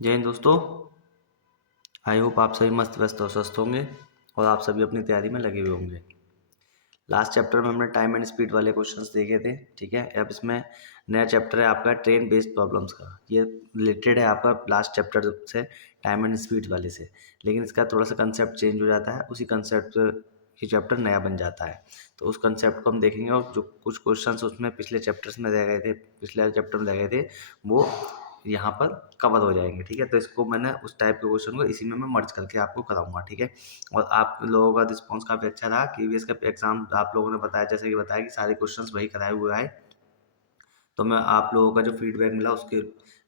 जय हिंद दोस्तों। I hope आप सभी मस्त व्यस्त और स्वस्थ होंगे और आप सभी अपनी तैयारी में लगे हुए होंगे। लास्ट चैप्टर में हमने टाइम एंड स्पीड वाले क्वेश्चंस देखे थे, ठीक है। अब इसमें नया चैप्टर है आपका ट्रेन बेस्ड प्रॉब्लम्स का। ये रिलेटेड है आपका लास्ट चैप्टर से, टाइम एंड स्पीड वाले से, लेकिन इसका थोड़ा सा कंसेप्ट चेंज हो जाता है। उसी कंसेप्ट ये चैप्टर नया बन जाता है, तो उस कंसेप्ट को हम देखेंगे। और जो कुछ क्वेश्चंस उसमें पिछले चैप्टर्स में रह गए थे, पिछले चैप्टर में रह गए थे, वो यहाँ पर कवर हो जाएंगे, ठीक है। तो इसको मैंने उस टाइप के क्वेश्चन को इसी में मैं मर्ज करके आपको कराऊंगा, ठीक है। और आप लोगों का रिस्पॉन्स काफ़ी अच्छा रहा। केवीएस का एग्जाम आप लोगों ने बताया, जैसे कि बताया कि सारे क्वेश्चंस वही कराए हुए आए, तो मैं आप लोगों का जो फीडबैक मिला उसके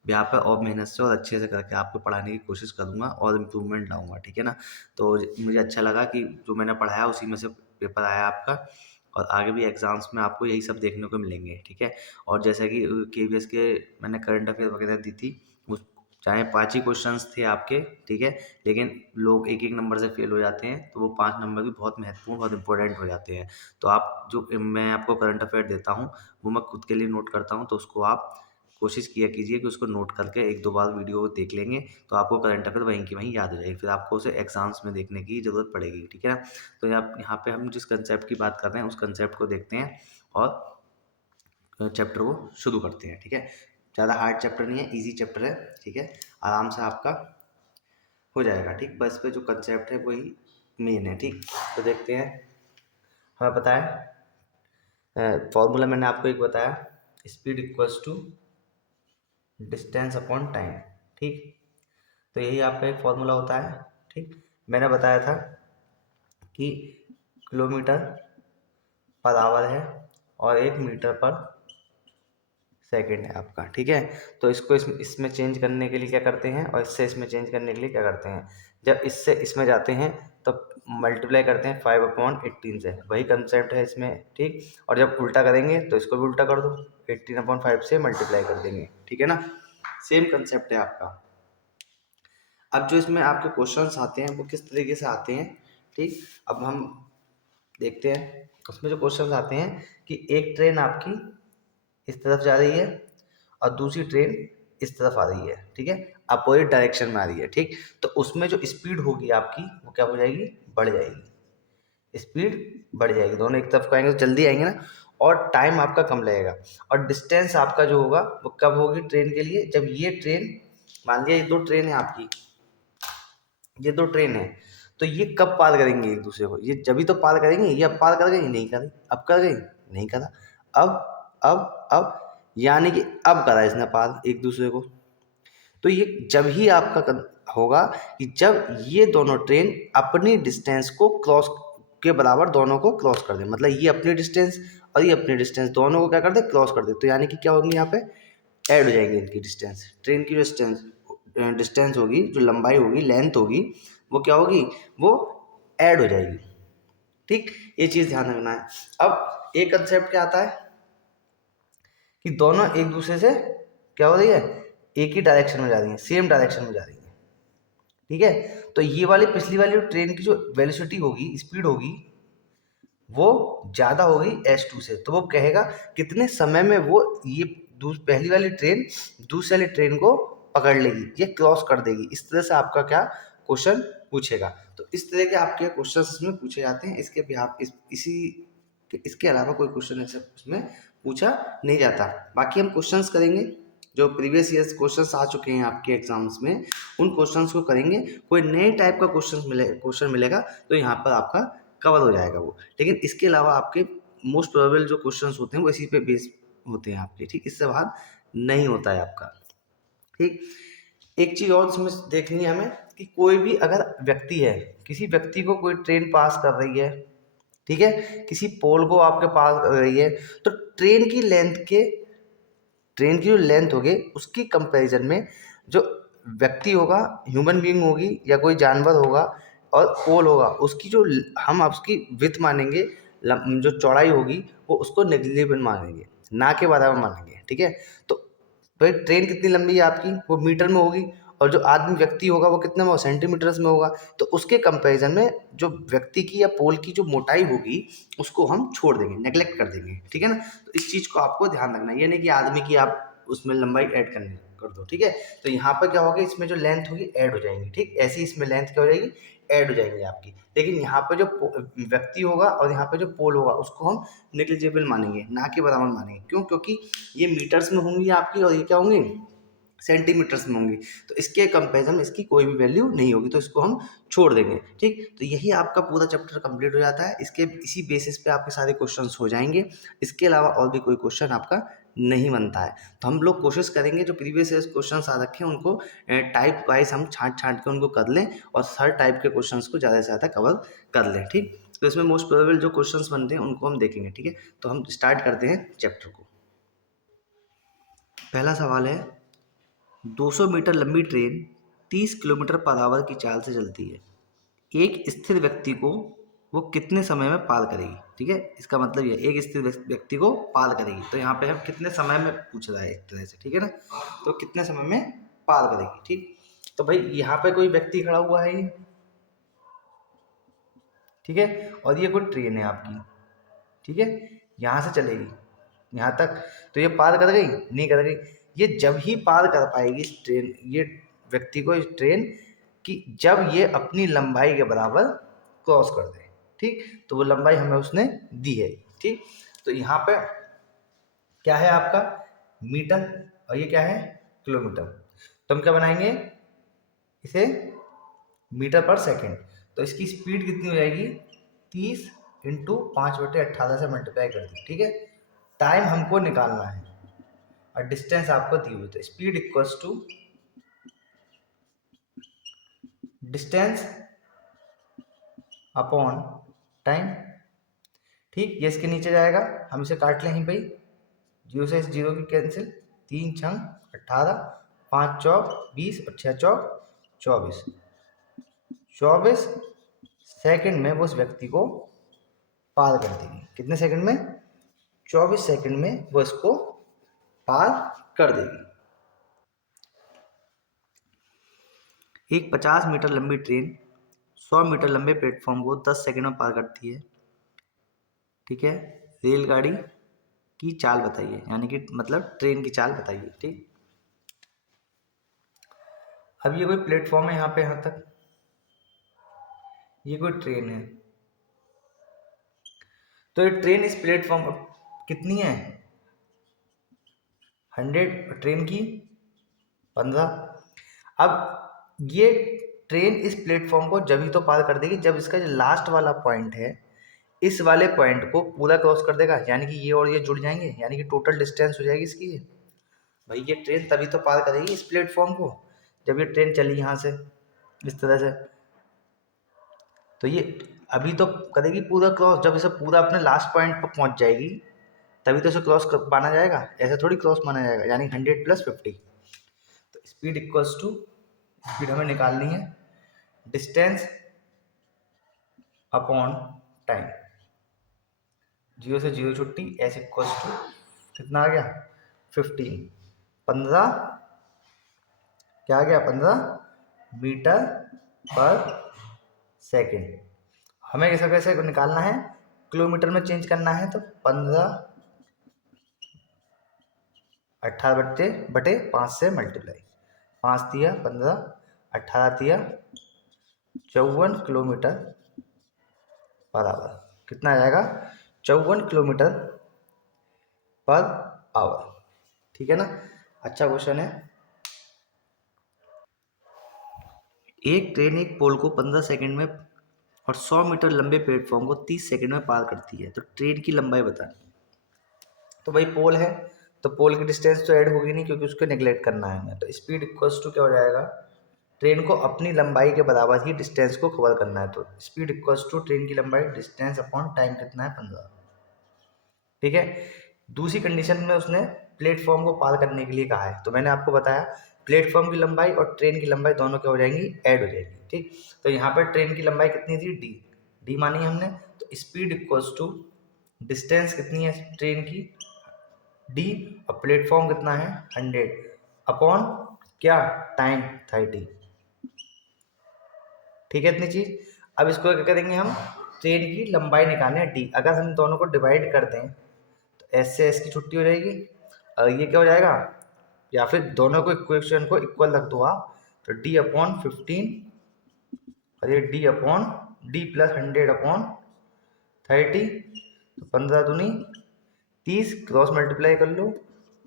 यहाँ पे और मेहनत से और अच्छे से करके आपको पढ़ाने की कोशिश करूँगा और इम्प्रूवमेंट लाऊंगा, ठीक है ना। तो मुझे अच्छा लगा कि जो मैंने पढ़ाया उसी में से पेपर आया आपका, और आगे भी एग्जाम्स में आपको यही सब देखने को मिलेंगे, ठीक है। और जैसे कि केवीएस के मैंने करंट अफेयर वगैरह दी थी, उस चाहे 5 ही क्वेश्चंस थे आपके, ठीक है, लेकिन लोग एक एक नंबर से फेल हो जाते हैं, तो वो 5 नंबर भी बहुत महत्वपूर्ण और इम्पोर्टेंट हो जाते हैं। तो आप जो मैं आपको करंट अफेयर देता हूँ वो मैं खुद के लिए नोट करता हूँ, तो उसको आप कोशिश किया कीजिए कि उसको नोट करके एक दो बार वीडियो देख लेंगे, तो आपको करंट अफेयर वहीं की वहीं याद हो जाएगी, फिर आपको उसे एग्जाम्स में देखने की ज़रूरत पड़ेगी, ठीक है ना। तो यहाँ पे हम जिस कंसेप्ट की बात कर रहे हैं उस कंसेप्ट को देखते हैं और चैप्टर को शुरू करते हैं, ठीक है। ज़्यादा हार्ड चैप्टर नहीं है, ईजी चैप्टर है, ठीक है। आराम से आपका हो जाएगा, ठीक। बस पे जो कंसेप्ट है वही मेन है, ठीक। तो देखते हैं। हमें पता है फॉर्मूला मैंने आपको एक बताया, speed equals to distance upon time, ठीक। तो यही आपका एक फॉर्मूला होता है, ठीक। मैंने बताया था कि किलोमीटर पर आवर है और 1 मीटर पर सेकंड है आपका, ठीक है। तो इसको इसमें चेंज करने के लिए क्या करते हैं, और इससे इसमें चेंज करने के लिए क्या करते हैं, जब इससे इसमें जाते हैं तब मल्टीप्लाई करते हैं 5/18 से, वही कंसेप्ट है इसमें, ठीक। और जब उल्टा करेंगे तो इसको भी उल्टा कर दो, 18/5 से मल्टीप्लाई कर देंगे, ठीक है ना। सेम कंसेप्ट है आपका। अब जो इसमें आपके क्वेश्चंस आते हैं वो किस तरीके से आते हैं, ठीक। अब हम देखते हैं उसमें जो क्वेश्चंस आते हैं कि एक ट्रेन आपकी इस तरफ जा रही है और दूसरी ट्रेन इस तरफ आ रही है, ठीक है, अपोजिट डायरेक्शन में आ रही है, ठीक। तो उसमें जो स्पीड होगी आपकी वो क्या हो जाएगी, बढ़ जाएगी। स्पीड बढ़ जाएगी, दोनों एक तरफ को आएंगे तो जल्दी आएंगे ना, और टाइम आपका कम लगेगा। और डिस्टेंस आपका जो होगा वो कब होगी ट्रेन के लिए, जब ये ट्रेन, मान लिया ये दो ट्रेन है आपकी, ये दो ट्रेन है, तो ये कब पार करेंगे एक दूसरे को, ये जब भी तो पार करेंगे। ये अब पार कर गई, नहीं कर रही, अब कर गई, नहीं करा, अब यानी कि अब करा इसने पार एक दूसरे को। तो ये जब ही आपका होगा कि जब ये दोनों ट्रेन अपनी डिस्टेंस को क्रॉस के बराबर दोनों को क्रॉस कर दे, मतलब ये अपनी डिस्टेंस और ये अपनी डिस्टेंस दोनों को क्या कर दे, क्रॉस कर दे। तो यानी कि क्या होगी, यहाँ पे ऐड हो जाएगी इनकी डिस्टेंस, ट्रेन की जो डिस्टेंस होगी, जो लंबाई होगी, लेंथ होगी, वो क्या होगी, वो ऐड हो जाएगी, ठीक। ये चीज़ ध्यान रखना है। अब एक कंसेप्ट क्या आता है कि दोनों एक दूसरे से क्या हो रही है, एक ही डायरेक्शन में जा रही है, सेम डायरेक्शन में जा रही है, ठीक है। तो ये वाली पिछली वाली जो ट्रेन की जो वेलोसिटी होगी, स्पीड होगी, वो ज़्यादा होगी S2 से, तो वो कहेगा कितने समय में वो ये पहली वाली ट्रेन दूसरी वाली ट्रेन को पकड़ लेगी, ये क्रॉस कर देगी। इस तरह से आपका क्या क्वेश्चन पूछेगा। तो इस तरह के आपके क्वेश्चन इसमें पूछे जाते हैं। इसके बिहाफ इसके अलावा कोई क्वेश्चन ऐसे उसमें पूछा नहीं जाता। बाकी हम क्वेश्चंस करेंगे जो प्रीवियस ईयर्स क्वेश्चंस आ चुके हैं आपके एग्जाम्स में, उन क्वेश्चंस को करेंगे। कोई नए टाइप का क्वेश्चन मिलेगा तो यहाँ पर आपका कवर हो जाएगा वो। लेकिन इसके अलावा आपके मोस्ट प्रोबेबल जो क्वेश्चंस होते हैं वो इसी पे बेस होते हैं आपके, ठीक। इससे बाहर नहीं होता है आपका, ठीक। एक चीज़ और इसमें देखनी है हमें कि कोई भी अगर व्यक्ति है, किसी व्यक्ति को कोई ट्रेन पास कर रही है, ठीक है, किसी पोल को आपके पास कर रही है, तो ट्रेन की जो लेंथ होगी उसकी कंपैरिजन में जो व्यक्ति होगा, ह्यूमन बीइंग होगी या कोई जानवर होगा, और पोल होगा, उसकी जो हम उसकी विड्थ मानेंगे, जो चौड़ाई होगी वो उसको नेग्लिजिबल मानेंगे, ना के बराबर मानेंगे, ठीक है। तो भाई ट्रेन कितनी लंबी है आपकी, वो मीटर में होगी, और जो आदमी व्यक्ति होगा वो कितने में, सेंटीमीटर्स में होगा। तो उसके कंपैरिजन में जो व्यक्ति की या पोल की जो मोटाई होगी उसको हम छोड़ देंगे, नेग्लेक्ट कर देंगे, ठीक है ना। तो इस चीज़ को आपको ध्यान रखना है, ये नहीं कि आदमी की आप उसमें लंबाई ऐड करनी है, कर दो, ठीक है। तो यहाँ पर क्या होगा, इसमें जो लेंथ होगी ऐड हो जाएंगी, ठीक, ऐसी इसमें लेंथ क्या हो जाएगी, ऐड हो जाएंगी आपकी। लेकिन यहाँ पे जो व्यक्ति होगा और यहाँ पे जो पोल होगा उसको हम नेग्लिजिबल मानेंगे, ना कि बराबर मानेंगे। क्यों? क्योंकि ये मीटर्स में होंगी आपकी और ये क्या होंगी, सेंटीमीटर्स में होंगी। तो इसके कंपेरिजन में इसकी कोई भी वैल्यू नहीं होगी, तो इसको हम छोड़ देंगे, ठीक। तो यही आपका पूरा चैप्टर कंप्लीट हो जाता है। इसके इसी बेसिस पे आपके सारे क्वेश्चंस हो जाएंगे। इसके अलावा और भी कोई क्वेश्चन आपका नहीं बनता है। तो हम लोग कोशिश करेंगे जो प्रीवियस ईयर क्वेश्चन आ रखे हैं उनको टाइप वाइज हम छांट छांट के उनको कर लें और हर टाइप के क्वेश्चन को ज़्यादा से ज़्यादा कवर कर लें, ठीक। तो इसमें मोस्ट प्रोबेबल जो क्वेश्चन बनते हैं उनको हम देखेंगे, ठीक है। तो हम स्टार्ट करते हैं चैप्टर को। पहला सवाल है, 200 मीटर लंबी ट्रेन 30 किलोमीटर पर आवर की चाल से चलती है। एक स्थिर व्यक्ति को वो कितने समय में पार करेगी, ठीक है। इसका मतलब ये एक स्थिर व्यक्ति को पार करेगी, तो यहाँ पे हम कितने समय में पूछ रहा है एक तरह से, ठीक है ना। तो कितने समय में पार करेगी, ठीक। तो भाई यहाँ पे कोई व्यक्ति खड़ा हुआ है ये, ठीक है, और ये कोई ट्रेन है आपकी, ठीक है, यहाँ से चलेगी यहाँ तक। तो ये पार कर गई? नहीं कर गई। ये जब ही पार कर पाएगी इस ट्रेन, ये व्यक्ति को, इस ट्रेन की, जब ये अपनी लंबाई के बराबर क्रॉस कर दे, ठीक। तो वो लंबाई हमें उसने दी है, ठीक। तो यहाँ पे क्या है आपका मीटर और ये क्या है किलोमीटर। तो हम क्या बनाएंगे इसे, मीटर पर सेकेंड। तो इसकी स्पीड कितनी हो जाएगी, 30 इंटू 5/18 से मल्टीप्लाई कर दी, ठीक है। टाइम हमको निकालना है और डिस्टेंस आपको दी हुई, तो speed equals to distance upon time, ठीक। ये इसके नीचे जाएगा, हम इसे काट लें ही भाई, 0 से 0 की कैंसिल, 3 छंग 18, 5 चौक 20 और 6 चौक 24। 24 सेकंड में वो उस व्यक्ति को पार कर देगी। कितने सेकंड में? 24 सेकंड में वो इसको पार कर देगी। एक 50 मीटर लंबी ट्रेन 100 मीटर लंबे प्लेटफॉर्म को 10 सेकंड में पार करती है, ठीक है। रेलगाड़ी की चाल बताइए, यानी कि मतलब ट्रेन की चाल बताइए, ठीक। अब ये कोई प्लेटफॉर्म है यहाँ पे, यहाँ तक ये कोई ट्रेन है। तो ये ट्रेन इस प्लेटफॉर्म कितनी है, 100, ट्रेन की 15। अब ये ट्रेन इस प्लेटफॉर्म को जब ही तो पार कर देगी जब इसका जो लास्ट वाला पॉइंट है, इस वाले पॉइंट को पूरा क्रॉस कर देगा, यानी कि ये और ये जुड़ जाएंगे, यानी कि टोटल डिस्टेंस हो जाएगी इसकी ये। भाई ये ट्रेन तभी तो पार करेगी इस प्लेटफॉर्म को जब ये ट्रेन चली यहाँ से इस तरह से। तो ये अभी तो करेगी पूरा क्रॉस, जब इसे पूरा अपने लास्ट पॉइंट पर पहुँच जाएगी तभी तो इसे क्रॉस माना जाएगा, ऐसे थोड़ी क्रॉस माना जाएगा। यानी 100 + 50। तो स्पीड इक्वल्स टू, स्पीड हमें निकालनी है, डिस्टेंस अपॉन टाइम, 0 से 0 छुट्टी, एस इक्वल्स टू कितना आ गया 15। 15 क्या आ गया, 15 मीटर पर सेकेंड। हमें कैसे कैसे निकालना है, किलोमीटर में चेंज करना है। तो 15 18/5 से मल्टीप्लाई, 5 दिया 15, 18 दिया 54 किलोमीटर पर आवर। कितना आ जाएगा, 54 किलोमीटर पर आवर, ठीक है ना। अच्छा क्वेश्चन है। एक ट्रेन एक पोल को 15 सेकंड में और 100 मीटर लंबे प्लेटफॉर्म को 30 सेकंड में पार करती है, तो ट्रेन की लंबाई बतानी। तो भाई पोल है तो पोल की डिस्टेंस तो ऐड होगी नहीं क्योंकि उसको नेग्लेक्ट करना है हमें। तो स्पीड इक्वल्स टू क्या हो जाएगा, ट्रेन को अपनी लंबाई के बराबर ही डिस्टेंस को कवर करना है। तो स्पीड इक्वल्स टू ट्रेन की लंबाई डिस्टेंस अपॉन टाइम कितना है 15, ठीक है। दूसरी कंडीशन में उसने प्लेटफॉर्म को पार करने के लिए कहा है, तो मैंने आपको बताया प्लेटफॉर्म की लंबाई और ट्रेन की लंबाई दोनों क्या हो जाएंगी, ऐड हो जाएगी, ठीक। तो यहाँ पर ट्रेन की लंबाई कितनी थी, डी मानी हमने। तो स्पीड इक्वल्स टू डिस्टेंस कितनी है ट्रेन की, डी, और प्लेटफॉर्म कितना है 100 अपॉन क्या, टाइम 30, ठीक है। इतनी चीज। अब इसको क्या करेंगे हम, ट्रेन की लंबाई निकालने है डी। अगर हम दोनों को डिवाइड कर दें तो एस से एस की छुट्टी हो जाएगी और ये क्या हो जाएगा, या फिर दोनों को इक्वेशन को इक्वल रख दो आप, तो d/15 और ये d प्लस 100/30, तो 15 दूनी 30, क्रॉस मल्टीप्लाई कर लो,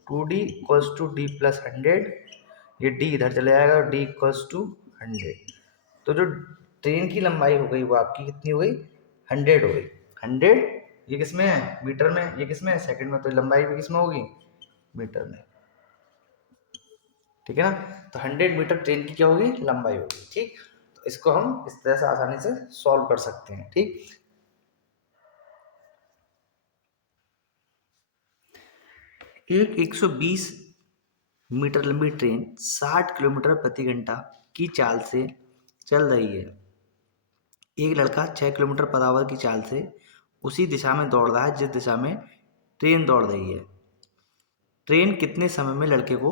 2d equals to d plus 100, ये d इधर चले जाएगा और d इक्वल्स टू 100। तो जो ट्रेन की लंबाई हो गई वो आपकी कितनी हो गई, 100 हो गई। 100 ये किस में है, मीटर में, ये किस में है, सेकंड में, तो लंबाई भी किस में होगी, मीटर में। ठीक है ना, तो 100 मीटर ट्रेन की क्या होगी, लंबाई होगी। ठीक, तो इसको हम इस तरह से आसानी से सॉल्व कर सकते हैं। ठीक, एक 120 मीटर लंबी ट्रेन 60 किलोमीटर प्रति घंटा की चाल से चल रही है। एक लड़का 6 किलोमीटर पर आवर की चाल से उसी दिशा में दौड़ रहा है जिस दिशा में ट्रेन दौड़ रही है। ट्रेन कितने समय में लड़के को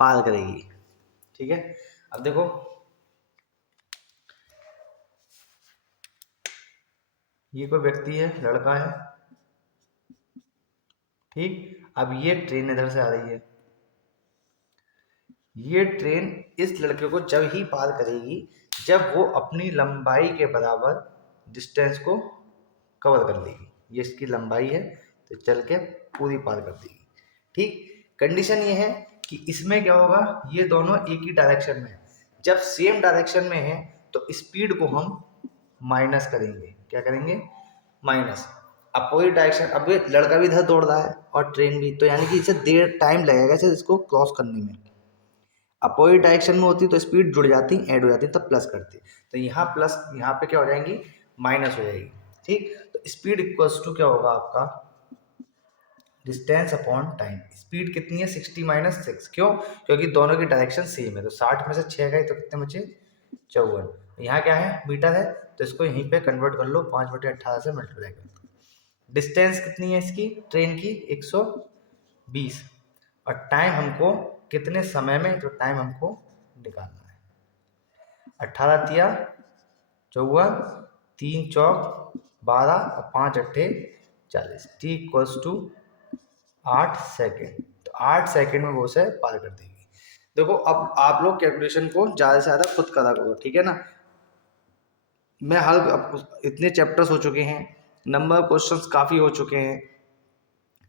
पार करेगी। ठीक है, अब देखो ये कोई व्यक्ति है, लड़का है। ठीक, अब ये ट्रेन इधर से आ रही है, ये ट्रेन इस लड़के को जब ही पार करेगी जब वो अपनी लंबाई के बराबर डिस्टेंस को कवर कर लेगी। ये इसकी लंबाई है, तो चल के पूरी पार कर देगी। ठीक, कंडीशन ये है कि इसमें क्या होगा, ये दोनों एक ही डायरेक्शन में है। जब सेम डायरेक्शन में है तो स्पीड को हम माइनस करेंगे। क्या करेंगे, माइनस। अपोजिट डायरेक्शन, अब ये लड़का भी इधर दौड़ रहा है और ट्रेन भी, तो यानी कि इसे देर टाइम लगेगा इसे इसको क्रॉस करने में। अपोजिट डायरेक्शन में होती तो स्पीड जुड़ जाती, ऐड हो जाती, तब प्लस करती। तो यहाँ प्लस, यहाँ पे क्या हो जाएंगी, माइनस हो जाएगी। ठीक, तो स्पीड इक्वल्स टू क्या होगा आपका, डिस्टेंस अपॉन टाइम। स्पीड कितनी है, 60 माइनस 6, क्यों, क्योंकि दोनों की डायरेक्शन सेम है। तो 60 में से 6 गए तो कितने बचे, 54। यहाँ क्या है, मीटर है, तो इसको यहीं पे कन्वर्ट कर लो, 5/18 से मल्टीप्लाई कर दो। डिस्टेंस कितनी है इसकी, ट्रेन की 120, और टाइम हमको कितने समय में, तो टाइम हमको निकालना है। 18 तिया 54, 3 चौक 12 और 5 अट्ठे 40, t इक्वल्स टू 8 सेकेंड। तो 8 सेकेंड में वो उसे पार कर देगी। देखो अब आप लोग कैलकुलेशन को ज़्यादा से ज़्यादा खुद करा करो। ठीक है ना, मैं हल, अब इतने चैप्टर्स हो चुके हैं, नंबर क्वेश्चंस काफ़ी हो चुके हैं।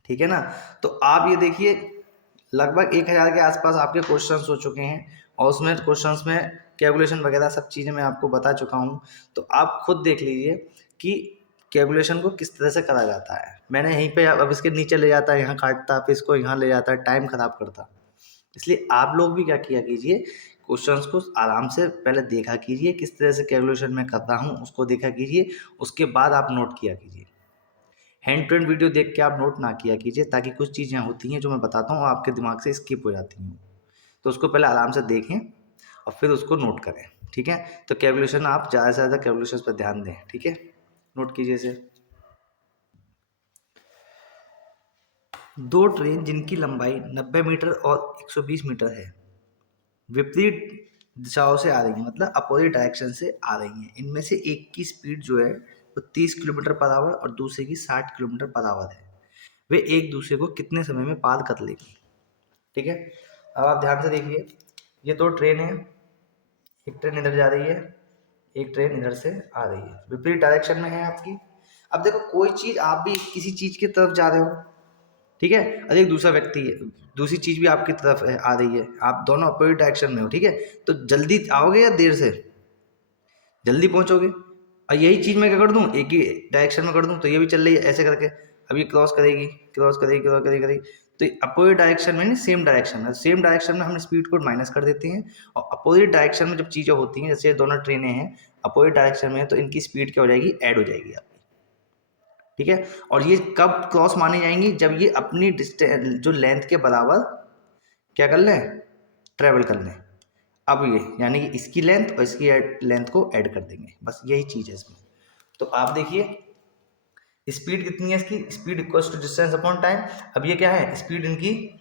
ठीक है ना, तो आप ये देखिए लगभग 1000 के आसपास आपके क्वेश्चंस हो चुके हैं, और उसमें क्वेश्चंस में कैलकुलेशन वगैरह सब चीज़ें मैं आपको बता चुका हूँ। तो आप खुद देख लीजिए कि कैलकुलेशन को किस तरह से करा जाता है। मैंने यहीं पे, अब इसके नीचे ले जाता है, यहाँ काटता, फिर इसको यहाँ ले जाता है, टाइम ख़राब करता। इसलिए आप लोग भी क्या किया कीजिए, क्वेश्चंस को आराम से पहले देखा कीजिए, किस तरह से कैलकुलेशन मैं कर रहा हूँ उसको देखा कीजिए, उसके बाद आप नोट किया कीजिए। हैंड टू हैंड वीडियो देख के आप नोट ना किया कीजिए, ताकि कुछ चीज़ें होती हैं जो मैं बताता हूँ आपके दिमाग से स्किप हो जाती हैं। तो उसको पहले आराम से देखें और फिर उसको नोट करें। ठीक है, तो कैलकुलेशन आप ज़्यादा से ज़्यादा कैलकुलेशन पर ध्यान दें। ठीक है, नोट कीजिए इसे। दो ट्रेन जिनकी लंबाई 90 मीटर और 120 मीटर है, विपरीत दिशाओं से आ रही हैं, मतलब अपोजिट डायरेक्शन से आ रही हैं। इनमें से एक की स्पीड जो है वो 30 किलोमीटर पर आवर और दूसरे की 60 किलोमीटर पर आवर है। वे एक दूसरे को कितने समय में पार कर लेंगी। ठीक है, अब आप ध्यान से देखिए, ये दो ट्रेन है, एक ट्रेन इधर जा रही है, एक ट्रेन इधर से आ रही है, विपरीत डायरेक्शन में है आपकी। अब देखो कोई चीज़, आप भी किसी चीज़ की तरफ जा रहे हो, ठीक है, और एक दूसरा व्यक्ति है, दूसरी चीज़ भी आपकी तरफ आ रही है, आप दोनों अपोजिट डायरेक्शन में हो। ठीक है, तो जल्दी आओगे या देर से, जल्दी पहुंचोगे। और यही चीज़ मैं क्या कर दूं, एक ही डायरेक्शन में कर दूं, तो ये भी चल रही है ऐसे करके, अब ये क्रॉस करेगी, क्रॉस करेगी, क्रॉस करेगी, करेगी, तो अपोजिट डायरेक्शन में नहीं, सेम डायरेक्शन में, सेम डायरेक्शन में हम स्पीड को माइनस कर देते हैं। और अपोजिट डायरेक्शन में जब चीज़ें होती हैं, जैसे दोनों ट्रेनें हैं अपोजिट डायरेक्शन में, तो इनकी स्पीड क्या हो जाएगी, ऐड हो जाएगी आपकी। ठीक है, और ये कब क्रॉस मानी जाएंगी, जब ये अपनी डिस्टेंस जो लेंथ के बराबर क्या कर लें, ट्रेवल कर लें। अब ये यानी कि इसकी लेंथ और इसकी लेंथ को ऐड कर देंगे, बस यही चीज़ है इसमें। तो आप देखिए स्पीड कितनी है इसकी, speed equals to distance upon time. अब ये क्या है, स्पीड इनकी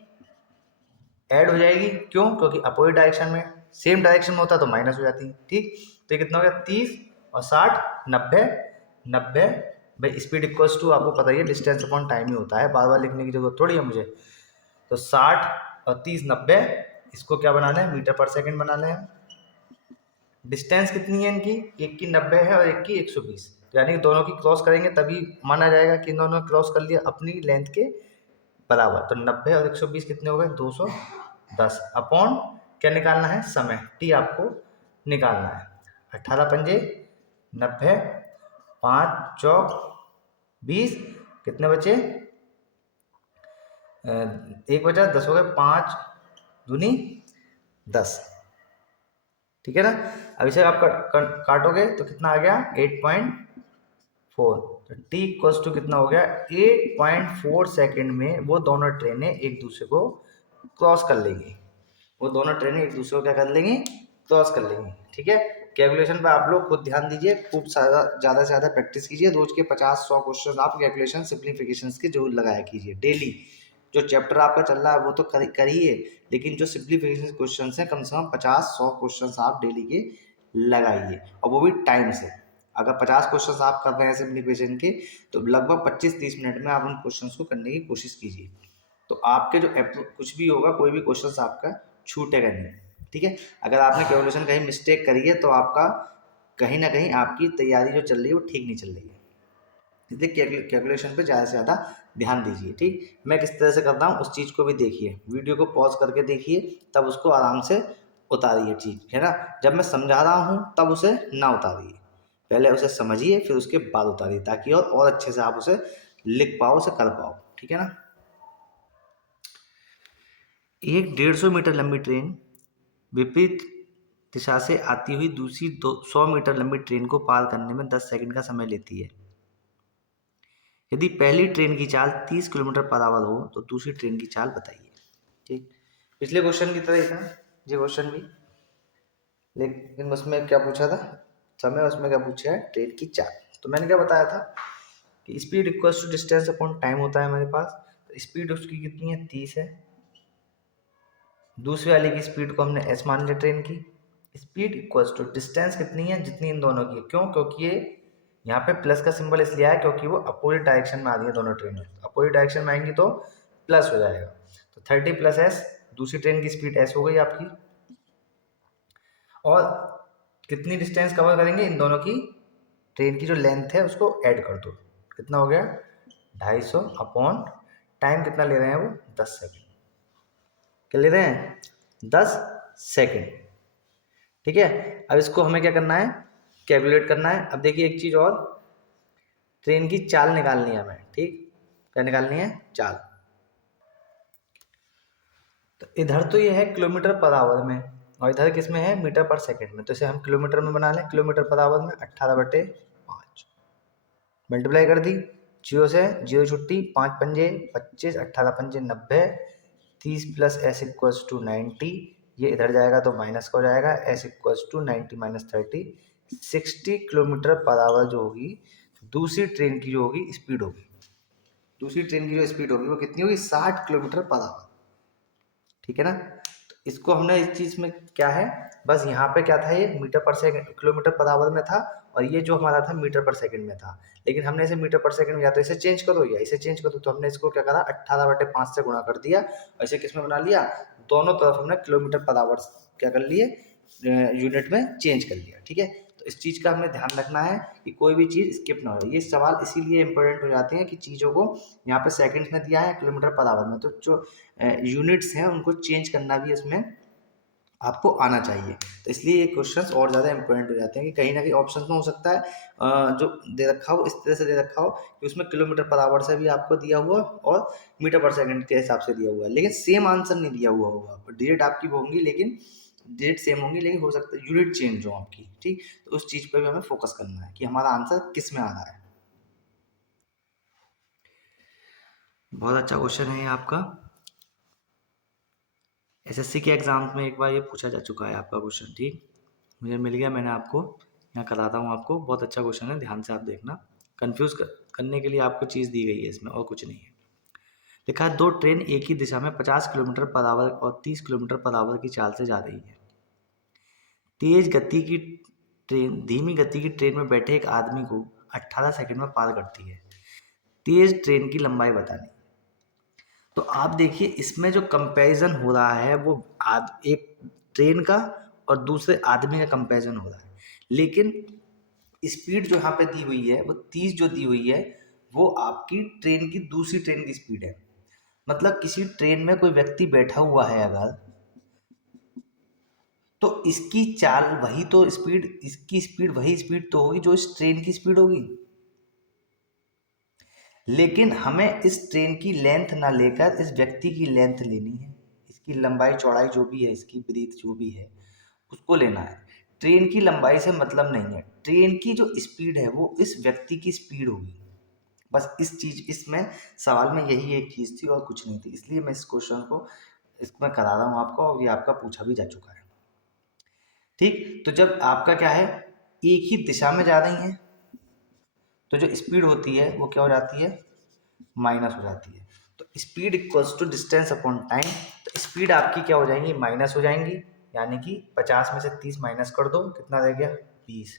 ऐड हो जाएगी, क्यों, क्योंकि अपोजिट डायरेक्शन में, सेम डायरेक्शन में होता तो माइनस हो जाती। ठीक, तो ये कितना हो गया, 30 और 60, 90, 90। भाई स्पीड इक्वल्स टू आपको पता ही है डिस्टेंस अपॉन टाइम ही होता है, बार बार लिखने की जरूरत थोड़ी है मुझे। तो 60 और 30 90, इसको क्या बनाना है, मीटर पर सेकंड बनाना है। डिस्टेंस कितनी है इनकी, एक की 90 है और एक की 120, तो यानी कि दोनों की क्रॉस करेंगे तभी माना जाएगा कि इन दोनों क्रॉस कर लिया अपनी लेंथ के बराबर। तो 90 और 120 कितने हो गए, 210 अपॉन क्या निकालना है, समय टी आपको निकालना है। 18 पंजे 90, 5 चौक 20, कितने बचे, एक बचा, 10 हो गए, 5 दूनी 10, ठीक है ना। अब इसे आप काटोगे तो कितना आ गया, 8.4। तो टी इक्वल्स टू कितना हो गया, 8.4 सेकेंड में वो दोनों ट्रेनें एक दूसरे को क्रॉस कर लेंगी। वो दोनों ट्रेनें एक दूसरे को क्या कर लेंगी, क्रॉस कर लेंगी, ठीक है। कैलकुलेशन पे आप लोग खुद ध्यान दीजिए, खूब सारा ज़्यादा से ज़्यादा प्रैक्टिस कीजिए। रोज के 50-100 क्वेश्चन आप कैलकुलेशन सिंप्लीफिकेशन के जरूर लगाया कीजिए डेली। जो चैप्टर आपका चल रहा है वो तो करिए, लेकिन जो सिंप्लीफिकेशन क्वेश्चन हैं कम से कम 50-100 क्वेश्चन आप डेली के लगाइए, और वो भी टाइम से। अगर 50 क्वेश्चन आप कर रहे हैं सिंप्लीफिकेशन के, तो लगभग 25-30 मिनट में आप उन क्वेश्चन को करने की कोशिश कीजिए। तो आपके जो कुछ भी होगा, कोई भी क्वेश्चन आपका छूटेगा नहीं, ठीक है। अगर आपने कैलकुलेशन कहीं मिस्टेक करी है तो आपका कहीं ना कहीं आपकी तैयारी जो चल रही है वो ठीक नहीं चल रही है, इसलिए कैलकुलेशन पे ज़्यादा से ज़्यादा ध्यान दीजिए, ठीक। मैं किस तरह से करता हूँ उस चीज़ को भी देखिए, वीडियो को पॉज करके देखिए, तब उसको आराम से उतारिए चीज़, है ना। जब मैं समझा रहा हूँ तब उसे ना उतारिए, पहले उसे समझिए फिर उसके बाद उतारिए, ताकि और अच्छे से आप उसे लिख पाओ, उसे कर पाओ, ठीक है ना। एक 150 मीटर लंबी ट्रेन विपरीत दिशा से आती हुई दूसरी 100 मीटर लंबी ट्रेन को पार करने में 10 सेकंड का समय लेती है। यदि पहली ट्रेन की चाल 30 किलोमीटर पर आवर हो तो दूसरी ट्रेन की चाल बताइए, ठीक। पिछले क्वेश्चन की तरह ही था ये क्वेश्चन भी, लेकिन उसमें क्या पूछा था समय, उसमें क्या पूछा है, ट्रेन की चाल। तो मैंने क्या बताया था कि speed equals to distance upon time होता है हमारे पास। तो स्पीड उसकी कितनी है, 30 है। दूसरी वाले की स्पीड को हमने एस मान लिया ट्रेन की। स्पीड इक्वल्स टू डिस्टेंस कितनी है, जितनी इन दोनों की है। क्यों, क्योंकि ये यहाँ पे प्लस का सिंबल इसलिए आया क्योंकि वो अपोजिट डायरेक्शन में आ रही है दोनों ट्रेनें। अपोजिट डायरेक्शन में आएंगी तो प्लस हो जाएगा। तो 30 प्लस एस, दूसरी ट्रेन की स्पीड एस हो गई आपकी। और कितनी डिस्टेंस कवर करेंगे, इन दोनों की ट्रेन की जो लेंथ है उसको ऐड कर दो, कितना हो गया 250 अपॉन टाइम कितना ले रहे हैं वो 10 सेकेंड। क्या ले रहे हैं 10 सेकेंड, ठीक है। अब इसको हमें क्या करना है, कैलकुलेट करना है। अब देखिए एक चीज़ और, ट्रेन की चाल निकालनी है हमें, ठीक। क्या निकालनी है, चाल। तो इधर तो ये है किलोमीटर पर आवर में, और इधर किस में है, मीटर पर सेकंड में। तो इसे हम किलोमीटर में बना लें, किलोमीटर पर आवर में 18/5 मल्टीप्लाई कर दी, 0 से 0 छुट्टी, 5 पंजे 25, 18 पंजे 90, 30 प्लस एस इक्वल्स टू 90, ये इधर जाएगा तो माइनस का हो जाएगा, S equals to 90 minus 30, 60 kilometre per hour जो होगी दूसरी ट्रेन की जो होगी स्पीड होगी। दूसरी ट्रेन की जो स्पीड होगी वो कितनी होगी, 60 किलोमीटर पर आवर, ठीक है ना। तो इसको हमने इस चीज़ में क्या है, बस यहाँ पे क्या था, ये मीटर पर सेकंड किलोमीटर पर आवर में था, और ये जो हमारा था मीटर पर सेकंड में था। लेकिन हमने इसे मीटर पर सेकंड में, या तो इसे चेंज करो या इसे चेंज करो। तो हमने इसको क्या करा, 18/5 से गुणा कर दिया, और इसे किस में बना लिया, दोनों तरफ हमने किलोमीटर पर आवर क्या कर लिए, यूनिट में चेंज कर लिया, ठीक है। तो इस चीज़ का हमें ध्यान रखना है कि कोई भी चीज़ स्किप ना हो। ये सवाल इसीलिए इंपॉर्टेंट हो जाते हैं कि चीज़ों को यहाँ पे सेकंड्स में दिया है, किलोमीटर पर आवर में, तो जो यूनिट्स हैं उनको चेंज करना भी इसमें आपको आना चाहिए। तो इसलिए ये क्वेश्चंस और ज़्यादा इंपॉर्टेंट हो जाते हैं कि कहीं ना कहीं ऑप्शन में हो सकता है जो दे रखा हो इस तरह से दे रखा हो कि उसमें किलोमीटर पर आवर से भी आपको दिया हुआ और मीटर पर सेकंड के हिसाब से दिया हुआ है, लेकिन सेम आंसर नहीं दिया हुआ होगा। डिजिट आपकी होंगी लेकिन डिजिट सेम होंगी, लेकिन हो सकता है यूनिट चेंज हो आपकी, ठीक। तो उस चीज़ पर भी हमें फोकस करना है कि हमारा आंसर किस में आ रहा है। बहुत अच्छा क्वेश्चन है ये आपका, एसएससी के एग्जाम में एक बार ये पूछा जा चुका है आपका क्वेश्चन, ठीक। मुझे मिल गया, मैंने आपको यहाँ कराता हूँ आपको। बहुत अच्छा क्वेश्चन है, ध्यान से आप देखना। कंफ्यूज करने के लिए आपको चीज़ दी गई है इसमें, और कुछ नहीं है। लिखा है 2 ट्रेन एक ही दिशा में 50 किलोमीटर पर आवर और 30 किलोमीटर पर आवर की चाल से जा रही है। तेज गति की ट्रेन धीमी गति की ट्रेन में बैठे एक आदमी को 18 सेकंड में पार करती है। तेज ट्रेन की लंबाई बतानी। तो आप देखिए इसमें जो कंपैरिजन हो रहा है वो एक ट्रेन का और दूसरे आदमी का कंपैरिजन हो रहा है, लेकिन स्पीड जो यहाँ पे दी हुई है वो 30 जो दी हुई है वो आपकी ट्रेन की दूसरी ट्रेन की स्पीड है। मतलब किसी ट्रेन में कोई व्यक्ति बैठा हुआ है अगर, तो इसकी चाल वही तो स्पीड, इसकी स्पीड वही स्पीड तो होगी जो इस ट्रेन की स्पीड होगी, लेकिन हमें इस ट्रेन की लेंथ ना लेकर इस व्यक्ति की लेंथ लेनी है, इसकी लंबाई चौड़ाई जो भी है, इसकी ब्रीथ जो भी है उसको लेना है। ट्रेन की लंबाई से मतलब नहीं है, ट्रेन की जो स्पीड है वो इस व्यक्ति की स्पीड होगी। बस इसमें सवाल में यही एक चीज़ थी और कुछ नहीं थी, इसलिए मैं इस क्वेश्चन को इसमें करा रहा हूँ आपको, और ये आपका पूछा भी जा चुका है। ठीक, तो जब आपका क्या है, एक ही दिशा में जा रही है तो जो स्पीड होती है वो क्या हो जाती है, माइनस हो जाती है। तो speed equals to distance upon time, तो स्पीड आपकी क्या हो जाएंगी, माइनस हो जाएंगी, यानी कि 50 में से 30 माइनस कर दो, कितना रह गया 20।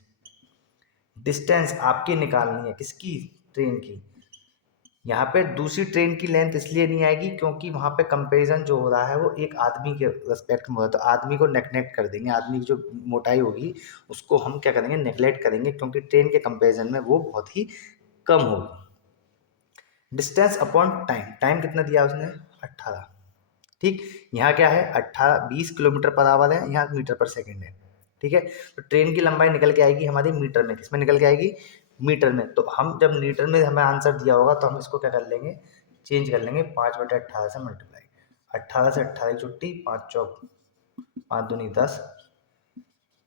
डिस्टेंस आपकी निकालनी है, किसकी, ट्रेन की। यहाँ पे दूसरी ट्रेन की लेंथ इसलिए नहीं आएगी क्योंकि वहाँ पे कंपैरिजन जो हो रहा है वो एक आदमी के रेस्पेक्ट में हो रहा है, तो आदमी को नेगलेक्ट कर देंगे, आदमी की जो मोटाई होगी उसको हम क्या करेंगे, नेगलेक्ट करेंगे, क्योंकि ट्रेन के कंपैरिजन में वो बहुत ही कम होगी। डिस्टेंस अपॉन टाइम, टाइम कितना दिया उसने 18। ठीक, यहाँ क्या है 20 किलोमीटर पर आवर है, यहाँ मीटर पर सेकेंड है। ठीक है, तो ट्रेन की लंबाई निकल के आएगी हमारी मीटर में, किसमें निकल के आएगी, मीटर में। तो हम जब मीटर में हमें आंसर दिया होगा तो हम इसको क्या कर लेंगे, चेंज कर लेंगे, 5/18 से मल्टीप्लाई, 18 से 18 की छुट्टी, 5 चौक 5 दूनी 10,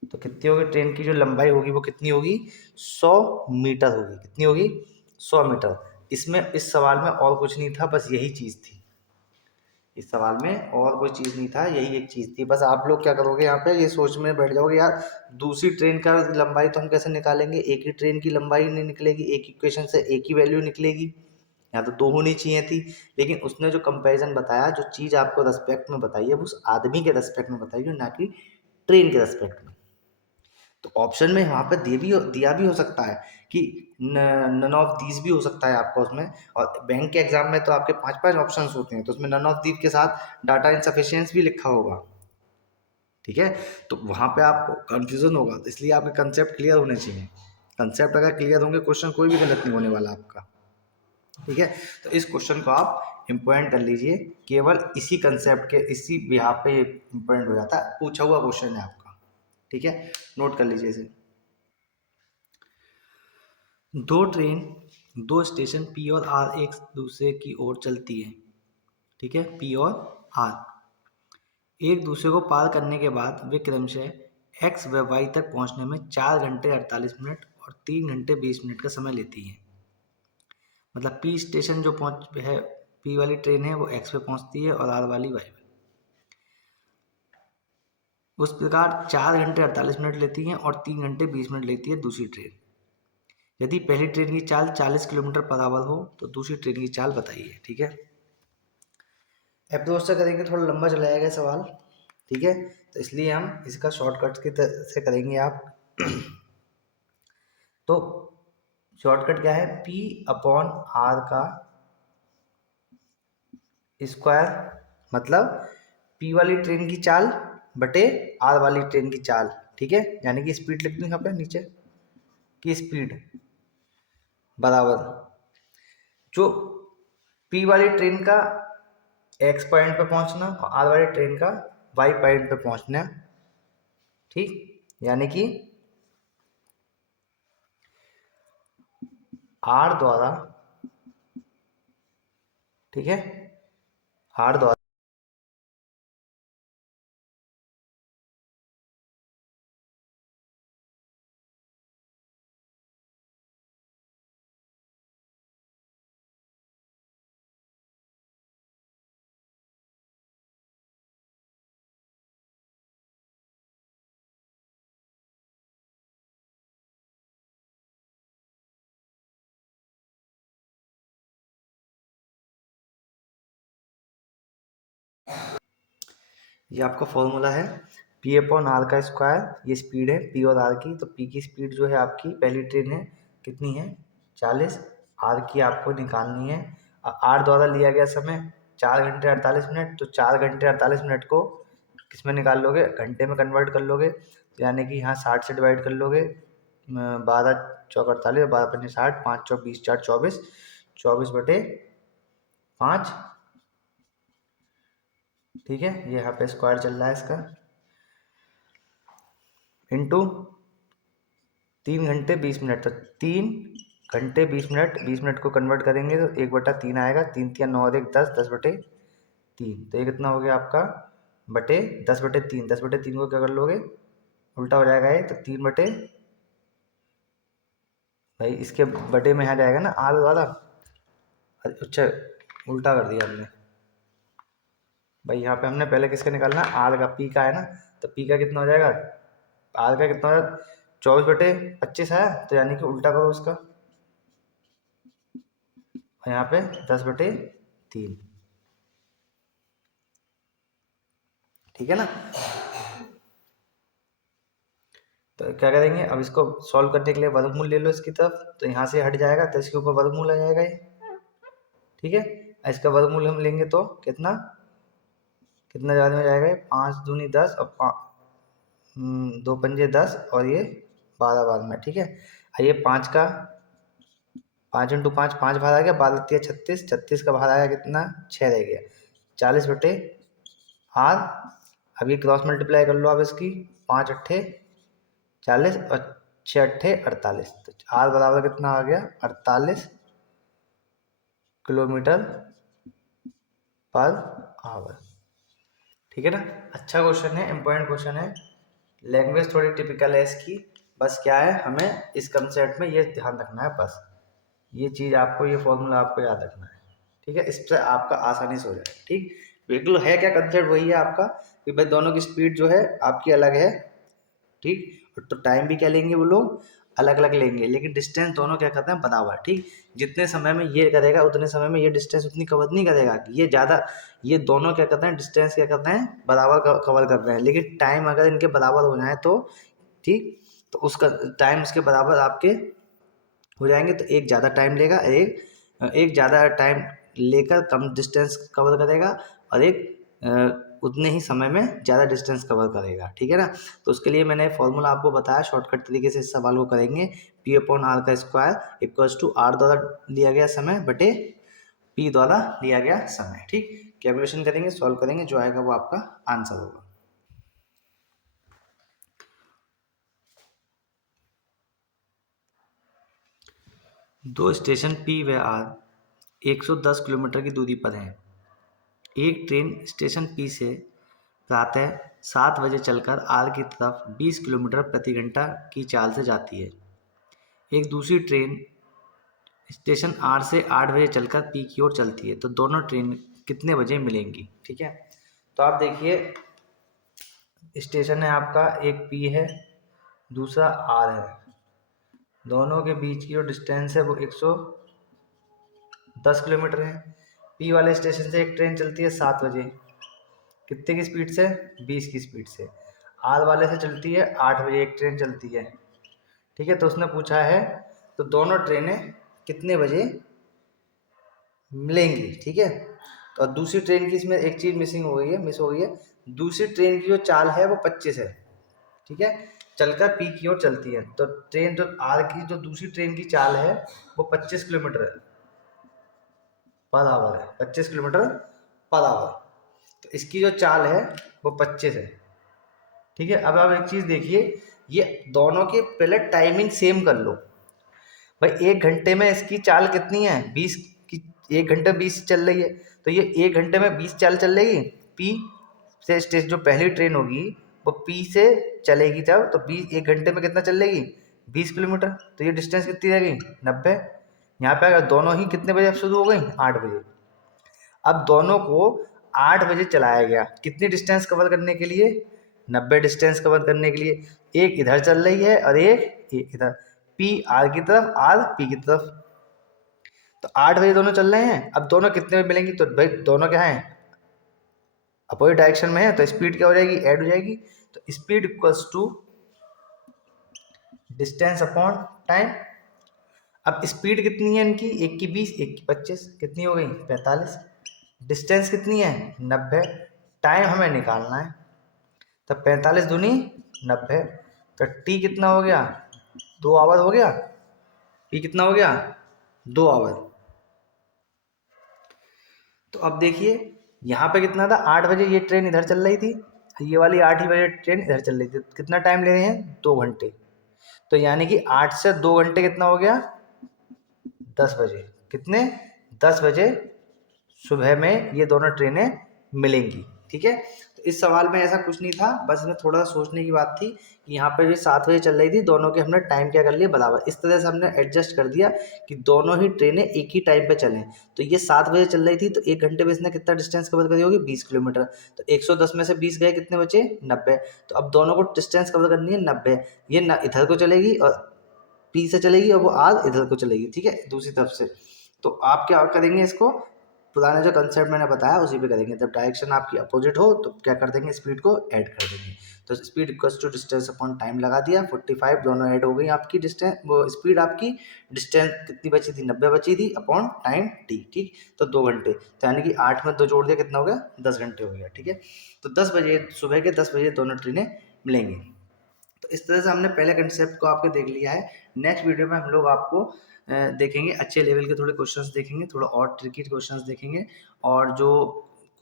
तो कितनी होगी ट्रेन की जो लंबाई होगी वो कितनी होगी, 100 मीटर होगी। कितनी होगी, 100 मीटर। इसमें इस सवाल में और कुछ नहीं था, बस यही चीज़ थी, इस सवाल में और कोई चीज़ नहीं था, यही एक चीज़ थी। बस आप लोग क्या करोगे, यहाँ पे ये सोच में बैठ जाओगे यार दूसरी ट्रेन का लंबाई तो हम कैसे निकालेंगे, एक ही ट्रेन की लंबाई नहीं निकलेगी, एक इक्वेशन से एक ही वैल्यू निकलेगी, यहाँ तो दो होनी चाहिए थी। लेकिन उसने जो कंपैरिजन बताया, जो चीज़ आपको रेस्पेक्ट में बताई है वो उस आदमी के रेस्पेक्ट में बताई है, ना कि ट्रेन के रेस्पेक्ट में। तो ऑप्शन में वहाँ पे दिया भी हो सकता है कि नन ऑफ दीज भी हो सकता है आपका उसमें, और बैंक के एग्जाम में तो आपके 5-5 ऑप्शंस होते हैं, तो उसमें नन ऑफ दीज के साथ डाटा इनसफिशियंस भी लिखा होगा। ठीक है, तो वहाँ पे आपको कंफ्यूजन होगा, तो इसलिए आपके कंसेप्ट क्लियर होने चाहिए। कंसेप्ट अगर क्लियर होंगे, क्वेश्चन कोई भी गलत नहीं होने वाला आपका। ठीक है, तो इस क्वेश्चन को आप इम्पोर्टेंट कर लीजिए, केवल इसी कंसेप्ट के इसी बिहाफ पे इम्पोर्टेंट हो जाता है, पूछा हुआ क्वेश्चन है आपका। ठीक है, नोट कर लीजिए इसे। दो ट्रेन दो स्टेशन पी और आर एक दूसरे की ओर चलती है। ठीक है, पी और आर एक दूसरे को पार करने के बाद वे क्रमशः एक्स व वाई तक पहुंचने में 4 घंटे 48 मिनट और 3 घंटे 20 मिनट का समय लेती है। मतलब पी स्टेशन जो पहुंच है, पी वाली ट्रेन है वो एक्स पे पहुंचती है और आर वाली वाई पे। उस प्रकार 4 घंटे 48 मिनट लेती हैं और 3 घंटे 20 मिनट लेती है दूसरी ट्रेन। यदि पहली ट्रेन की चाल 40 किलोमीटर पर आवर हो तो दूसरी ट्रेन की चाल बताइए। ठीक है, अप्रोच से करेंगे थोड़ा लंबा चला जाएगा सवाल। ठीक है, तो इसलिए हम इसका शॉर्टकट की तरह से करेंगे आप। तो शॉर्टकट क्या है, P अपॉन आर का स्क्वायर, मतलब P वाली ट्रेन की चाल बटे आर वाली ट्रेन की चाल। ठीक है, यानी कि स्पीड लिख दूँ यहाँ पे नीचे की स्पीड बराबर जो P वाली ट्रेन का एक्स पॉइंट पे पहुंचना और आर वाली ट्रेन का वाई पॉइंट पे पहुंचना। ठीक, यानी कि आर द्वारा, ठीक है, आर द्वारा ये आपका फॉर्मूला है, पी अपॉन आर का स्क्वायर, ये स्पीड है पी और आर की। तो पी की स्पीड जो है आपकी पहली ट्रेन है कितनी है 40, आर की आपको निकालनी है, आर द्वारा लिया गया समय 4 घंटे 48 मिनट, तो 4 घंटे 48 मिनट को किस में निकाल लोगे, घंटे में कन्वर्ट कर लोगे, तो यानी कि यहाँ 60 से डिवाइड कर लोगे, 12 चौक 48, 12 पंजे 60, 5 चौक 20, 4 24, 24/5, ठीक है, ये यहाँ पे स्क्वायर चल रहा है इसका, इंटू 3 घंटे 20 मिनट, तो 3 घंटे 20 मिनट को कन्वर्ट करेंगे तो 1/3 आएगा, 3 3 9 और 1 10, 10/3, तो ये कितना हो गया आपका बटे 10/3, 10/3 को क्या कर लोगे, उल्टा हो जाएगा ये, तो 3 भाई इसके बटे में यहाँ जाएगा ना आर वाला, अच्छा उल्टा कर दिया हमने भाई, यहाँ पे हमने पहले किसका निकालना, आर का, पी का है ना, तो पी का कितना हो जाएगा, आर का कितना हो जाएगा 24/25 है, तो यानी कि उल्टा करो उसका, और यहाँ पे 10/3, ठीक है ना। तो क्या करेंगे, अब इसको सॉल्व करने के लिए वर्गमूल ले लो इसकी तरफ, तो यहाँ से हट जाएगा तो इसके ऊपर वर्गमूल आ जाएगा ये, ठीक है, इसका वर्गमूल हम लेंगे तो कितना कितना ज़्यादा में जाएगा, 5 दूनी 10 और 2 पंजे 10 और ये 12 बाद में, ठीक है, ये 5 का 5 × 5 5 बाहर आ गया, 12×3 = 36 का बाहर आया कितना 6 रह गया, 40/r, अब ये क्रॉस मल्टीप्लाई कर लो आप इसकी, 5 अट्ठे 40 और 6 अट्ठे 48, तो आर बराबर कितना आ गया 48 किलोमीटर पर आवर, ठीक है ना। अच्छा क्वेश्चन है, इंपॉर्टेंट क्वेश्चन है, लैंग्वेज थोड़ी टिपिकल है इसकी, बस क्या है हमें इस कंसेप्ट में ये ध्यान रखना है, बस ये चीज़ आपको, ये फॉर्मूला आपको याद रखना है, ठीक है, इससे आपका आसानी से हो जाएगा, ठीक, बिल्कुल है क्या कंसेप्ट वही है आपका कि भाई दोनों की स्पीड जो है आपकी अलग है, ठीक, तो टाइम भी क्या लेंगे वो लोग अलग अलग लेंगे, लेकिन डिस्टेंस दोनों क्या करते हैं बराबर, ठीक, जितने समय में ये करेगा उतने समय में ये डिस्टेंस उतनी कवर नहीं करेगा, ये ज़्यादा, ये दोनों क्या करते हैं डिस्टेंस क्या करते हैं बराबर कवर कर रहे हैं, लेकिन टाइम अगर इनके बराबर हो जाए तो ठीक, तो उसका टाइम उसके बराबर आपके हो जाएंगे, तो एक ज़्यादा टाइम लेगा, एक ज़्यादा टाइम लेकर कम डिस्टेंस कवर करेगा, और एक उतने ही समय में ज़्यादा डिस्टेंस कवर करेगा, ठीक है ना। तो उसके लिए मैंने फॉर्मूला आपको बताया, शॉर्टकट तरीके से इस सवाल को करेंगे, P/r² = r द्वारा लिया गया समय बटे P द्वारा लिया गया समय, ठीक, कैलकुलेशन करेंगे, सॉल्व करेंगे, जो आएगा वो आपका आंसर होगा। दो स्टेशन P व R 110 किलोमीटर की दूरी पर हैं। एक ट्रेन स्टेशन P से प्रातः 7 बजे चलकर R की तरफ 20 किलोमीटर प्रति घंटा की चाल से जाती है। एक दूसरी ट्रेन स्टेशन R से 8 बजे चलकर P की ओर चलती है, तो दोनों ट्रेन कितने बजे मिलेंगी, ठीक है। तो आप देखिए स्टेशन है आपका, एक P है दूसरा R है, दोनों के बीच की जो डिस्टेंस है वो 110 किलोमीटर है। P वाले स्टेशन से एक ट्रेन चलती है 7 बजे, कितने की स्पीड से 20 की स्पीड से, R वाले से चलती है 8 बजे एक ट्रेन चलती है, ठीक है, तो उसने पूछा है तो दोनों ट्रेनें कितने बजे मिलेंगी, ठीक है। तो दूसरी ट्रेन की इसमें एक चीज़ मिस हो गई है, दूसरी ट्रेन की जो चाल है वो 25 है, ठीक है, चलकर P की ओर चलती है, तो ट्रेन जो R की जो दूसरी ट्रेन की चाल है वो 25 किलोमीटर पर आवर है, 25 किलोमीटर पर आवर, तो इसकी जो चाल है वो 25 है, ठीक है। अब आप एक चीज़ देखिए, ये दोनों की पहले टाइमिंग सेम कर लो भाई, 1 घंटे में इसकी चाल कितनी है 20 की, 1 घंटे 20 चल रही है, तो ये 1 घंटे में 20 चाल चल रही, P से स्टेशन जो पहली ट्रेन होगी वो P से चलेगी जब, तो 1 घंटे में कितना चल लेगी 20 किलोमीटर, तो ये डिस्टेंस कितनी रह गई 90। यहाँ पे अगर दोनों ही कितने बजे शुरू हो गई 8 बजे, अब दोनों को 8 बजे चलाया गया कितनी डिस्टेंस कवर करने के लिए 90 डिस्टेंस कवर करने के लिए, एक इधर चल रही है और एक इधर, P R की तरफ R P की तरफ, तो 8 बजे दोनों चल रहे हैं, अब दोनों कितने बजे मिलेंगी, तो भाई दोनों क्या है अपोजिट डायरेक्शन में है, तो स्पीड क्या हो जाएगी ऐड हो जाएगी, तो speed equals to distance upon time. अब स्पीड कितनी है इनकी, एक की 20 एक की 25, कितनी हो गई 45, डिस्टेंस कितनी है 90, टाइम हमें निकालना है, तो 45 दूनी 90, तो टी कितना हो गया 2 आवर हो गया, टी कितना हो गया 2 आवर। तो अब देखिए यहाँ पे कितना था 8 बजे ये ट्रेन इधर चल रही थी, ये वाली 8 ही बजे ट्रेन इधर चल रही थी, कितना टाइम ले रहे हैं 2 घंटे, तो यानी कि 8 से 2 घंटे कितना हो गया 10 बजे, कितने 10 बजे सुबह में ये दोनों ट्रेनें मिलेंगी। ठीक है, तो इस सवाल में ऐसा कुछ नहीं था, बस इसमें थोड़ा सा सोचने की बात थी कि यहाँ पर ये 7 बजे चल रही थी, दोनों के हमने टाइम क्या कर लिया बराबर, इस तरह से हमने एडजस्ट कर दिया कि दोनों ही ट्रेनें एक ही टाइम पे चलें। तो ये 7 बजे चल रही थी, तो 1 घंटे में इसने कितना डिस्टेंस कवर करी होगी 20 किलोमीटर, तो 110 में से 20 गए, कितने बचे 90, तो अब दोनों को डिस्टेंस कवर करनी है 90, ये न इधर को चलेगी और पी से चलेगी और वो आर इधर को चलेगी, ठीक है दूसरी तरफ से। तो आप क्या करेंगे, इसको पुराना जो कंसेप्ट मैंने बताया उसी पे करेंगे, जब डायरेक्शन आपकी अपोजिट हो तो क्या कर देंगे स्पीड को ऐड कर देंगे, तो speed equals to distance upon time लगा दिया, 45 दोनों ऐड हो गई आपकी डिस्टेंस, वो स्पीड आपकी, डिस्टेंस कितनी बची थी 90 बची थी अपॉन टाइम टी, ठीक, तो 2 घंटे, तो यानी कि 8 में 2 जोड़ दिया कितना हो गया 10 घंटे हो गया। ठीक है, तो 10 बजे सुबह के 10 बजे दोनों ट्रेनें मिलेंगी। तो इस तरह से हमने पहले कंसेप्ट को आपके देख लिया है। नेक्स्ट वीडियो में हम लोग आपको देखेंगे अच्छे लेवल के थोड़े क्वेश्चंस देखेंगे, थोड़ा और ट्रिकी क्वेश्चंस देखेंगे, और जो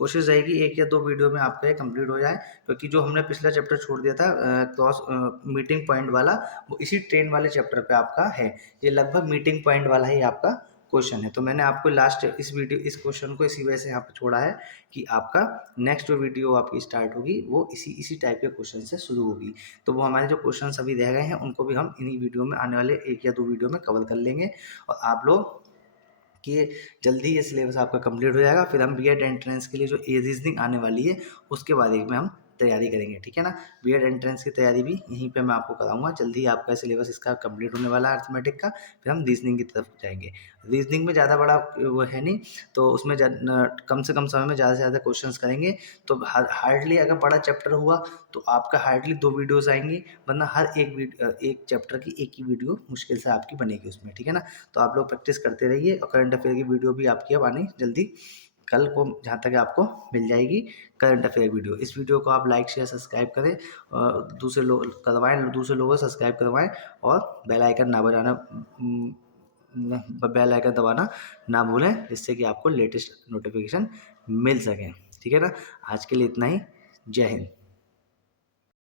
कोशिश रहेगी 1 या 2 वीडियो में आपका ये कंप्लीट हो जाए, क्योंकि जो हमने पिछला चैप्टर छोड़ दिया था क्रॉस मीटिंग पॉइंट वाला, वो इसी ट्रेन वाले चैप्टर पे आपका है, ये लगभग मीटिंग पॉइंट वाला ही आपका क्वेश्चन है। तो मैंने आपको लास्ट इस क्वेश्चन को इसी वजह से यहाँ पे छोड़ा है कि आपका नेक्स्ट जो वीडियो आपकी स्टार्ट होगी वो इसी टाइप के क्वेश्चन से शुरू होगी। तो वो हमारे जो क्वेश्चंस अभी रह गए हैं उनको भी हम इन्हीं वीडियो में आने वाले 1 या 2 वीडियो में कवर कर लेंगे, और आप लोग कि जल्दी ये सिलेबस आपका कंप्लीट हो जाएगा। फिर हम बीएड एंट्रेंस के लिए जो रीजनिंग आने वाली है उसके बारे में हम तैयारी करेंगे, ठीक है ना। बीएड एंट्रेंस की तैयारी भी यहीं पे मैं आपको कराऊंगा, जल्दी ही आपका सिलेबस इसका कंप्लीट होने वाला है अर्थमेटिक का, फिर हम रीजनिंग की तरफ जाएंगे। रीजनिंग में ज़्यादा बड़ा वो है नहीं, तो उसमें कम से कम समय में ज़्यादा से ज़्यादा क्वेश्चंस करेंगे, तो हार्डली अगर बड़ा चैप्टर हुआ तो आपका हार्डली 2 वीडियोज़ आएंगी, वरना हर एक चैप्टर की एक ही वीडियो मुश्किल से आपकी बनेगी उसमें, ठीक है ना। तो आप लोग प्रैक्टिस करते रहिए, और करंट अफेयर की वीडियो भी आपकी अब आनी जल्दी, कल को जहाँ तक आपको मिल जाएगी करंट अफेयर वीडियो। इस वीडियो को आप लाइक शेयर सब्सक्राइब करें, और दूसरे लोग करवाएं, दूसरे लोगों को सब्सक्राइब करवाएं, और बेल आइकन दबाना ना भूलें, जिससे कि आपको लेटेस्ट नोटिफिकेशन मिल सकें, ठीक है ना। आज के लिए इतना ही, जय हिंद।